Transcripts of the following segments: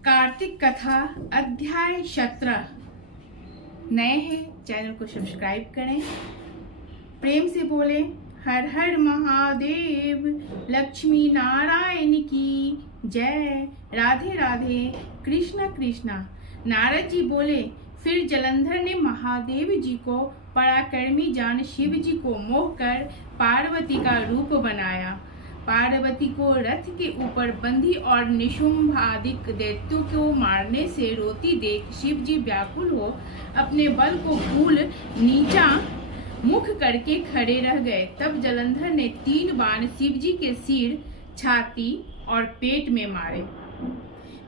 कार्तिक कथा अध्याय 17। नए हैं चैनल को सब्सक्राइब करें। प्रेम से बोले हर हर महादेव, लक्ष्मी नारायण की जय। राधे राधे, कृष्णा कृष्णा। नारद जी बोले, फिर जलंधर ने महादेव जी को पराक्रमी जान शिव जी को मोह कर पार्वती का रूप बनाया। पार्वती को रथ के ऊपर बंधी और निशुंभ आदि दैत्यों को मारने से रोती देख शिव जी व्याकुल हो अपने बल को भूल नीचा मुख करके खड़े रह गए। तब जलंधर ने 3 बाण शिव जी के सिर, छाती और पेट में मारे।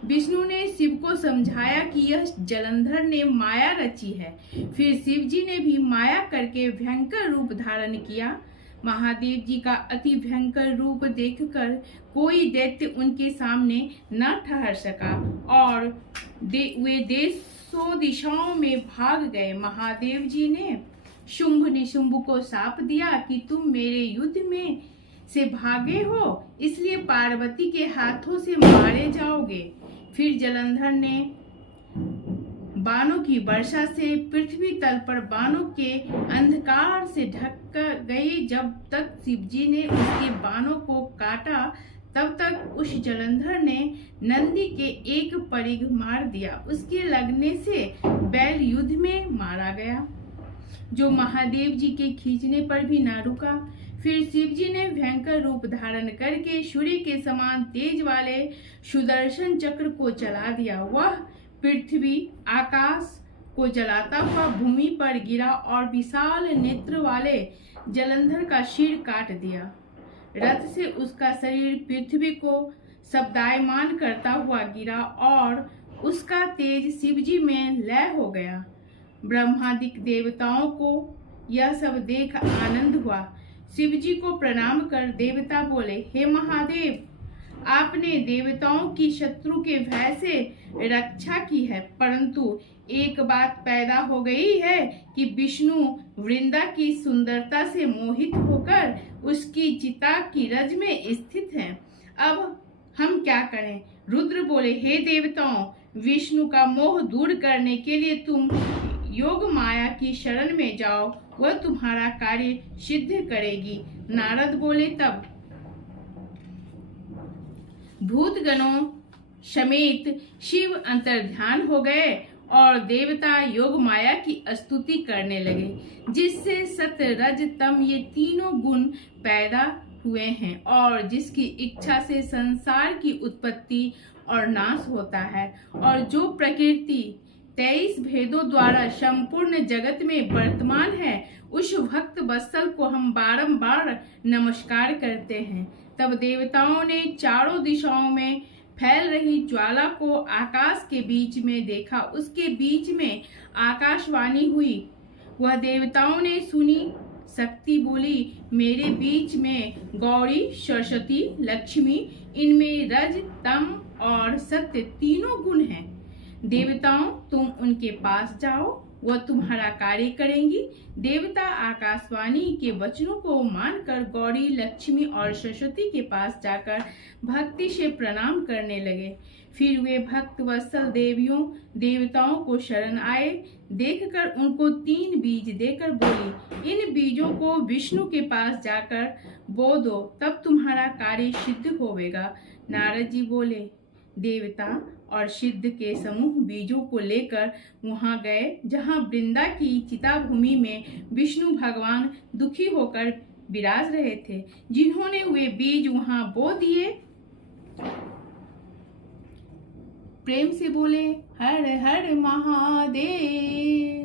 विष्णु ने शिव को समझाया कि यह जलंधर ने माया रची है। फिर शिव जी ने भी माया करके भयंकर रूप धारण किया। महादेव जी का अति भयंकर रूप देखकर कोई दैत्य उनके सामने न ठहर सका और वे देशों दिशाओं में भाग गए। महादेव जी ने शुंभ निशुंभ को शाप दिया कि तुम मेरे युद्ध में से भागे हो, इसलिए पार्वती के हाथों से मारे जाओगे। फिर जलंधर ने बाणों की वर्षा से पृथ्वी तल पर बाणों के अंधकार से ढक गई। जब तक शिव जी ने उसके बाणों को काटा तब तक उस जलंधर ने नंदी के एक परिघ मार दिया। उसके लगने से बैल युद्ध में मारा गया, जो महादेव जी के खींचने पर भी न रुका। फिर शिव जी ने भयंकर रूप धारण करके सूर्य के समान तेज वाले सुदर्शन चक्र को चला दिया। वह पृथ्वी आकाश को जलाता हुआ भूमि पर गिरा और विशाल नेत्र वाले जलंधर का सिर काट दिया। रथ से उसका शरीर पृथ्वी को शब्दायमान करता हुआ गिरा और उसका तेज शिवजी में लय हो गया। ब्रह्मादिक देवताओं को यह सब देख आनंद हुआ। शिवजी को प्रणाम कर देवता बोले, हे महादेव, आपने देवताओं की शत्रु के भय से रक्षा की है, परंतु एक बात पैदा हो गई है कि विष्णु वृंदा की सुंदरता से मोहित होकर उसकी चिता की रज में स्थित हैं। अब हम क्या करें? रुद्र बोले, हे देवताओं, विष्णु का मोह दूर करने के लिए तुम योग माया की शरण में जाओ, वह तुम्हारा कार्य सिद्ध करेगी। नारद बोले, तब भूतगणों समेत शिव अंतर्ध्यान हो गए और देवता योग माया की स्तुति करने लगे, जिससे सत रज तम ये तीनों गुण पैदा हुए हैं और जिसकी इच्छा से संसार की उत्पत्ति और नाश होता है, और जो प्रकृति 23 भेदों द्वारा संपूर्ण जगत में वर्तमान है, उस भक्त वत्सल को हम बारंबार नमस्कार करते हैं। तब देवताओं ने चारों दिशाओं में फैल रही ज्वाला को आकाश के बीच में देखा। उसके बीच में आकाशवाणी हुई। वह देवताओं ने सुनी। शक्ति बोली, मेरे बीच में गौरी, सरस्वती, लक्ष्मी, इनमें रज, तम और सत्य तीनों गुण हैं। देवताओं, तुम उनके पास जाओ, वह तुम्हारा कार्य करेंगी। देवता आकाशवाणी के वचनों को मानकर गौरी, लक्ष्मी और सरस्वती के पास जाकर भक्ति से प्रणाम करने लगे। फिर वे भक्त वत्सल देवताओं को शरण आए। देखकर उनको 3 बीज देकर बोली, इन बीजों को विष्णु के पास जाकर बो दो, तब तुम्हारा कार्य सिद्ध होवेगा। नारद जी बोले, देवता और सिद्ध के समूह बीजों को लेकर वहां गए, जहां वृंदा की चिता भूमि में विष्णु भगवान दुखी होकर विराज रहे थे। जिन्होंने वे बीज वहां बो दिए। प्रेम से बोले हर हर महादेव।